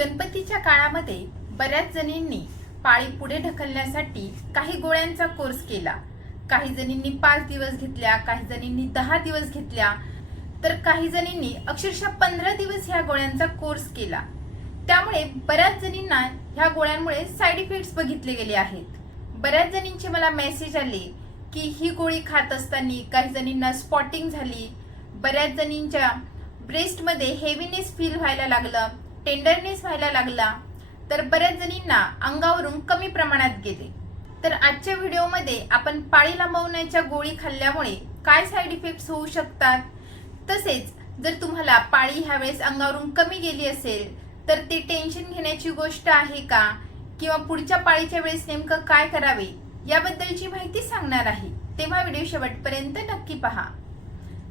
गणपतीच्या काळामध्ये बऱ्याच जणींनी पाळी पुढे ढकलण्यासाठी काही गोळ्यांचा कोर्स केला. काही जणींनी पाच दिवस घेतल्या काही जणींनी दहा दिवस घेतल्या तर काही जणींनी अक्षरशः पंधरा दिवस ह्या गोळ्यांचा कोर्स केला. त्यामुळे बऱ्याच जणींना ह्या गोळ्यांमुळे साईड इफेक्ट्स बघितले गेले आहेत. बऱ्याच जणींचे मला मेसेज आले की ही गोळी खात असताना काही जणींना स्पॉटिंग झाली. बऱ्याच जणींच्या ब्रेस्टमध्ये हेवीनेस फील व्हायला लागलं. टेंडरनेस व्हायला लागला तर बऱ्याच जणींना अंगावरून कमी प्रमाणात गेले. तर आजच्या व्हिडिओमध्ये आपण पाळी लांबवण्याच्या गोळी खाल्ल्यामुळे काय साईड इफेक्ट्स होऊ शकतात? तसेच जर तुम्हाला पाळी ह्यावेळेस अंगावरून कमी गेली असेल तर ती टेन्शन घेण्याची गोष्ट आहे का? किंवा पुढच्या पाळीच्या वेळेस नेमकं काय करावे? याबद्दलची माहिती सांगणार आहे. तेव्हा व्हिडिओ शेवटपर्यंत नक्की पहा.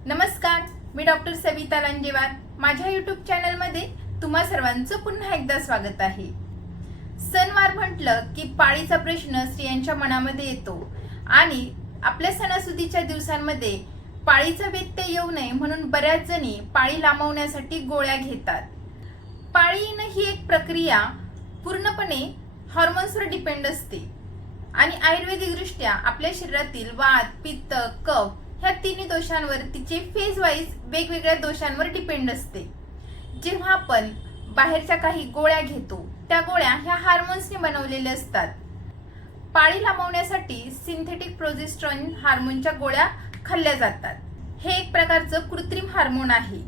नमस्कार मी डॉक्टर सविता लांजेवार. माझ्या यूट्यूब चॅनलमध्ये तुम्हा सर्वांचं पुन्हा एकदा स्वागत आहे. सणवार म्हटलं की पाळीचा प्रश्न स्त्रियांच्या मनामध्ये येतो आणि आपल्या सणासुदीच्या दिवसांमध्ये पाळीचा व्यत्यय येऊ नये म्हणून बऱ्याच जणी पाळी लांबवण्यासाठी गोळ्या घेतात. पाळी येणं ही एक प्रक्रिया पूर्णपणे हॉर्मोन्सवर डिपेंड असते आणि आयुर्वेदिक दृष्ट्या आपल्या शरीरातील वात पित्त कफ ह्या तिन्ही दोषांवर तिचे फेज वाईज वेगवेगळ्या दोषांवर डिपेंड असते. जेव्हा आपण बाहेरच्या काही गोळ्या घेतो त्या गोळ्या ह्या हार्मोन्सने बनवलेल्या असतात. पाळी लांबवण्यासाठी सिंथेटिक प्रोजेस्ट्रॉन हार्मोनच्या गोळ्या खाल्ल्या जातात. हे एक प्रकारचं कृत्रिम हार्मोन आहे.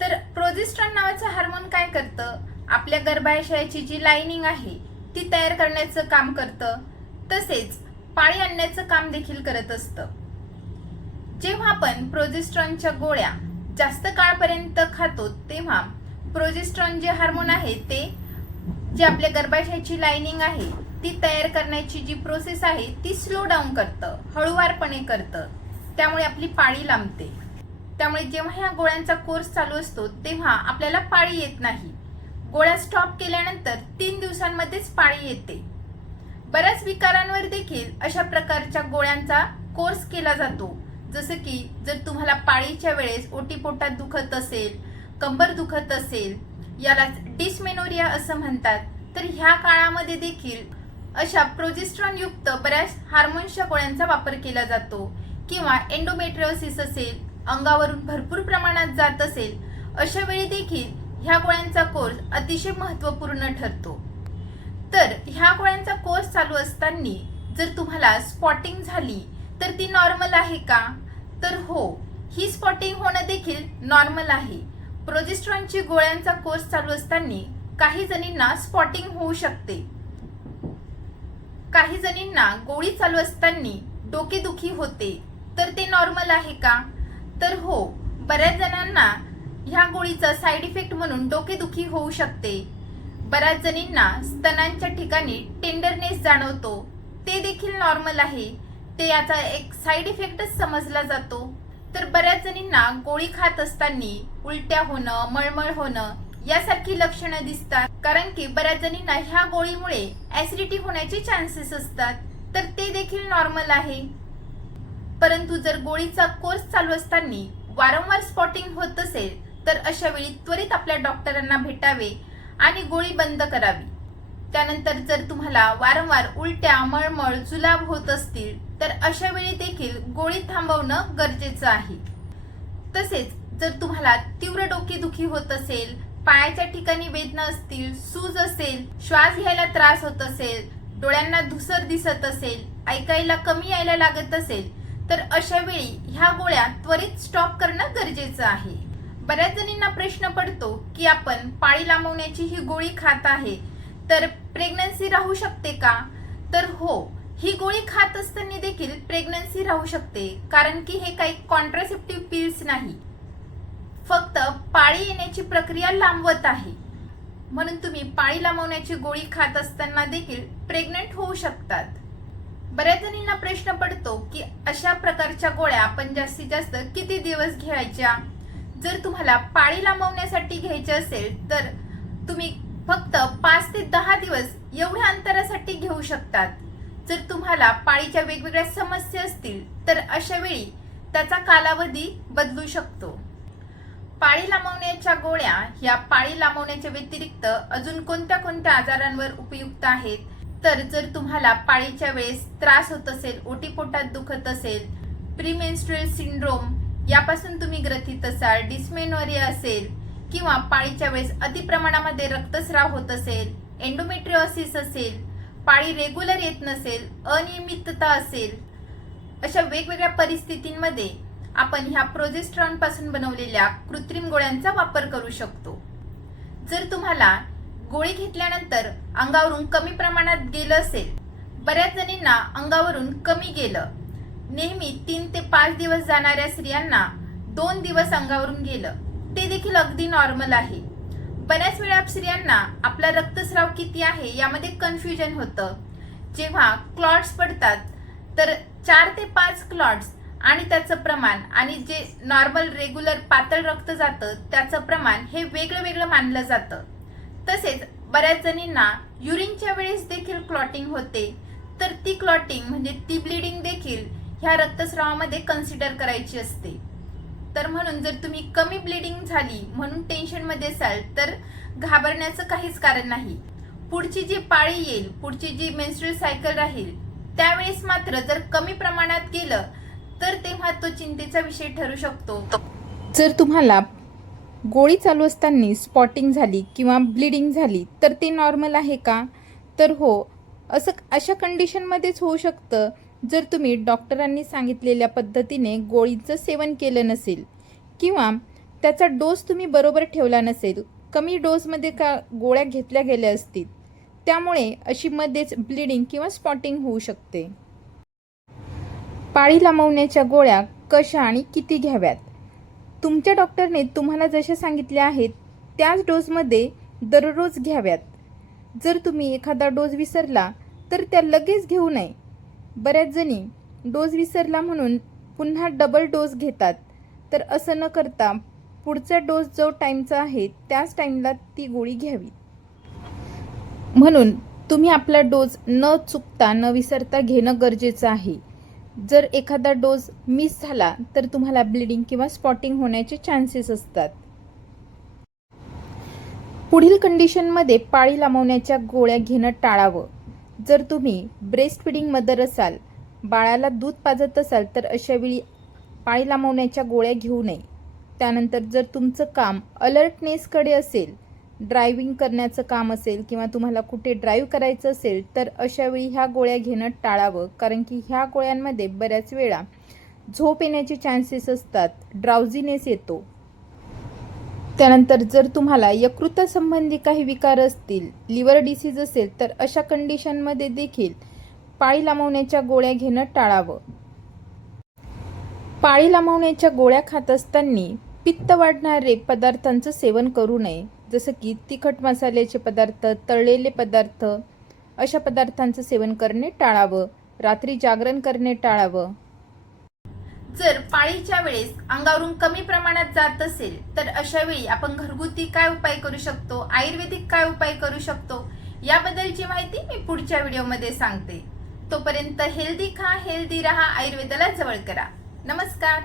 तर प्रोजेस्ट्रॉन नावाचं हार्मोन काय करतं? आपल्या गर्भाशयाची जी लाइनिंग आहे ती तयार करण्याचं काम करतं. तसेच पाळी आणण्याचं काम देखील करत असतं. जेव्हा आपण प्रोजेस्ट्रॉनच्या गोळ्या जास्त काळपर्यंत खातो तेव्हा प्रोजेस्ट्रॉन जे हार्मोन आहे ते जे आपल्या गर्भाशयाची लाइनिंग आहे ती तयार करण्याची जी प्रोसेस आहे ती स्लो डाऊन करतं हळूवारपणे करतं. त्यामुळे आपली पाळी लांबते. त्यामुळे जेव्हा ह्या गोळ्यांचा कोर्स चालू असतो तेव्हा आपल्याला पाळी येत नाही. गोळ्या स्टॉप केल्यानंतर तीन दिवसांमध्येच पाळी येते. बऱ्याच विकारांवर देखील अशा प्रकारच्या गोळ्यांचा कोर्स केला जातो. जसं की जर तुम्हाला पाळीच्या वेळेस ओटीपोटात दुखत असेल कंबर दुखत असेल यालाच डिस्मेनोरिया असं म्हणतात तर ह्या काळामध्ये देखील अशा प्रोजेस्ट्रॉनयुक्त बऱ्याच हार्मोन्सच्या गोळ्यांचा वापर केला जातो. किंवा एन्डोमेट्रिओसिस असेल अंगावरून भरपूर प्रमाणात जात असेल अशा वेळी देखील ह्या गोळ्यांचा कोर्स अतिशय महत्त्वपूर्ण ठरतो. तर ह्या गोळ्यांचा कोर्स चालू असताना जर तुम्हाला स्पॉटिंग झाली तर ती नॉर्मल आहे का? तर हो ही स्पॉटिंग होणं देखील नॉर्मल आहे. प्रोजेस्ट्रॉनची गोळ्यांचा कोर्स चालू असताना काही जणींना स्पॉटिंग होऊ शकते. काही जणींना गोळी चालू असताना डोकेदुखी होते. तर ते नॉर्मल आहे का? तर हो बऱ्याच जणांना ह्या गोळीचा साईड इफेक्ट म्हणून डोकेदुखी होऊ शकते. बऱ्याच जणींना स्तनांच्या ठिकाणी टेंडरनेस जाणवतो. ते देखील नॉर्मल आहे. ते याचा एक साईड इफेक्टच समजला जातो. तर बऱ्याच जणींना गोळी खात असताना उलट्या होणं मळमळ होणं यासारखी लक्षणं दिसतात. कारण की बऱ्याच जणींना ह्या गोळीमुळे ऍसिडिटी होण्याचे चान्सेस असतात. तर ते देखील नॉर्मल आहे. परंतु जर गोळीचा कोर्स चालू असताना वारंवार स्पॉटिंग होत असेल तर अशा वेळी त्वरित आपल्या डॉक्टरांना भेटावे आणि गोळी बंद करावी. त्यानंतर जर तुम्हाला वारंवार उलट्या मळमळ जुलाब होत असतील तर अशा वेळी देखील गोळी थांबवणं गरजेचं आहे. तसेच जर तुम्हाला तीव्र डोकेदुखी होत असेल पायाच्या ठिकाणी वेदना असतील सूज असेल श्वास घ्यायला त्रास होत असेल डोळ्यांना धुसर दिसत असेल ऐकायला कमी यायला लागत असेल तर अशा वेळी ह्या गोळ्या त्वरित स्टॉप करणं गरजेचं आहे. बऱ्याच जणींना प्रश्न पडतो की आपण पाळी लांबवण्याची ही गोळी खात आहे तर प्रेग्नन्सी राहू शकते का? तर हो ही गोळी खात असताना देखील प्रेग्नन्सी राहू शकते कारण की हे काही कॉन्ट्रासेप्टिव्ह पिल्स नाही. फक्त पाळी येण्याची प्रक्रिया लांबवत आहे. म्हणून तुम्ही पाळी लांबवण्याची गोळी खात असताना देखील प्रेग्नंट होऊ शकतात. बऱ्याच जणींना प्रश्न पडतो की अशा प्रकारच्या गोळ्या आपण जास्तीत जास्त किती दिवस घ्यायच्या? जर तुम्हाला पाळी लांबवण्यासाठी घ्यायचे असेल तर तुम्ही फक्त पाच ते दहा दिवस एवढ्या अंतरासाठी घेऊ शकतात. जर तुम्हाला पाळीच्या वेगवेगळ्या समस्या असतील तर अशा वेळी त्याचा कालावधी बदलू शकतो. पाळी लांबवण्याच्या गोळ्या ह्या पाळी लांबवण्याच्या व्यतिरिक्त अजून कोणत्या कोणत्या आजारांवर उपयुक्त आहेत? तर जर तुम्हाला पाळीच्या वेळेस त्रास होत असेल ओटीपोटात दुखत असेल प्रीमेन्स्ट्रुअल सिंड्रोम यापासून तुम्ही ग्रथित असाल डिस्मेनोरिया असेल किंवा पाळीच्या वेळेस अतिप्रमाणामध्ये रक्तस्राव होत असेल एन्डोमेट्रिओसिस असेल पाळी रेग्युलर येत नसेल अनियमितता असेल अशा वेगवेगळ्या परिस्थितींमध्ये आपण ह्या प्रोजेस्ट्रॉनपासून बनवलेल्या कृत्रिम गोळ्यांचा वापर करू शकतो. जर तुम्हाला गोळी घेतल्यानंतर अंगावरून कमी प्रमाणात गेलं असेल बऱ्याच जणींना अंगावरून कमी गेलं. नेहमी तीन ते पाच दिवस जाणाऱ्या स्त्रियांना दोन दिवस अंगावरून गेलं. ते देखील अगदी नॉर्मल आहे. बऱ्याच वेळा स्त्रियांना आपला रक्तस्राव किती आहे यामध्ये कन्फ्युजन होतं. जेव्हा क्लॉट्स पडतात तर चार ते पाच क्लॉट्स आणि त्याचं प्रमाण आणि जे नॉर्मल रेग्युलर पातळ रक्त जातं त्याचं प्रमाण हे वेगळं वेगळं मानलं जातं. तसेच बऱ्याच जणींना युरिनच्या वेळेस देखील क्लॉटिंग होते. तर ती क्लॉटिंग म्हणजे ती ब्लिडिंग देखील ह्या रक्तस्रावामध्ये कन्सिडर करायची असते. तर म्हणून जर तुम्ही कमी ब्लिडिंग झाली म्हणून टेन्शनमध्ये असाल तर घाबरण्याचं काहीच कारण नाही. पुढची जी पाळी येईल पुढची जी मेन्स्ट्रुअल सायकल राहील त्यावेळेस मात्र जर कमी प्रमाणात गेलं तर तेव्हा तो चिंतेचा विषय ठरू शकतो. जर तुम्हाला गोळी चालू असताना स्पॉटिंग झाली किंवा ब्लिडिंग झाली तर ते नॉर्मल आहे का? तर हो असं अशा कंडिशनमध्येच होऊ शकतं. जर तुम्ही डॉक्टरांनी सांगितलेल्या पद्धतीने गोळीचं सेवन केलं नसेल किंवा त्याचा डोस तुम्ही बरोबर ठेवला नसेल कमी डोसमध्ये का गोळ्या घेतल्या गेल्या असतील त्यामुळे अशी मध्येच ब्लिडिंग किंवा स्पॉटिंग होऊ शकते. पाळी लांबवण्याच्या गोळ्या कशा आणि किती घ्याव्यात? तुमच्या डॉक्टरने तुम्हाला जसे सांगितले आहेत त्याच डोसमध्ये दररोज घ्याव्यात. जर तुम्ही एखादा डोस विसरला तर त्या लगेच घेऊ नये. बऱ्याच जणी डोस विसरला म्हणून पुन्हा डबल डोस घेतात. तर असं न करता पुढचा डोस जो टाईमचा आहे त्याच टाईमला ती गोळी घ्यावी. म्हणून तुम्ही आपला डोस न चुकता न विसरता घेणं गरजेचं आहे. जर एखादा डोस मिस झाला तर तुम्हाला ब्लिडिंग किंवा स्पॉटिंग होण्याचे चान्सेस असतात. पुढील कंडिशनमध्ये पाळी लांबवण्याच्या गोळ्या घेणं टाळावं. जर तुम्ही ब्रेस्ट फिडिंग मदर असाल बाळाला दूध पाजत असाल तर अशावेळी पाळी लांबवण्याच्या गोळ्या घेऊ नये. त्यानंतर जर तुमचं काम अलर्टनेसकडे असेल ड्रायव्हिंग करण्याचं काम असेल किंवा तुम्हाला कुठे ड्राईव्ह करायचं असेल तर अशावेळी ह्या गोळ्या घेणं टाळावं. कारण की ह्या गोळ्यांमध्ये बऱ्याच वेळा झोप येण्याचे चान्सेस असतात ड्राउझीनेस येतो. त्यानंतर जर तुम्हाला यकृतासंबंधी काही विकार असतील लिव्हर डिसीज असेल तर अशा कंडिशनमध्ये देखील पाळी लांबवण्याच्या गोळ्या घेणं टाळावं. पाळी लांबवण्याच्या गोळ्या खात असताना पित्त वाढणारे पदार्थांचं सेवन करू नये जसं की तिखट मसाल्याचे पदार्थ तळलेले पदार्थ अशा पदार्थांचं सेवन करणे टाळावं. रात्री जागरण करणे टाळावं. जर पाळीच्या वेळेस अंगावरून कमी प्रमाणात जात असेल तर अशा वेळी आपण घरगुती काय उपाय करू शकतो? आयुर्वेदिक काय उपाय करू शकतो? याबद्दलची माहिती मी पुढच्या व्हिडिओमध्ये सांगते. तोपर्यंत हेल्दी खा हेल्दी राहा आयुर्वेदाला जवळ करा. नमस्कार!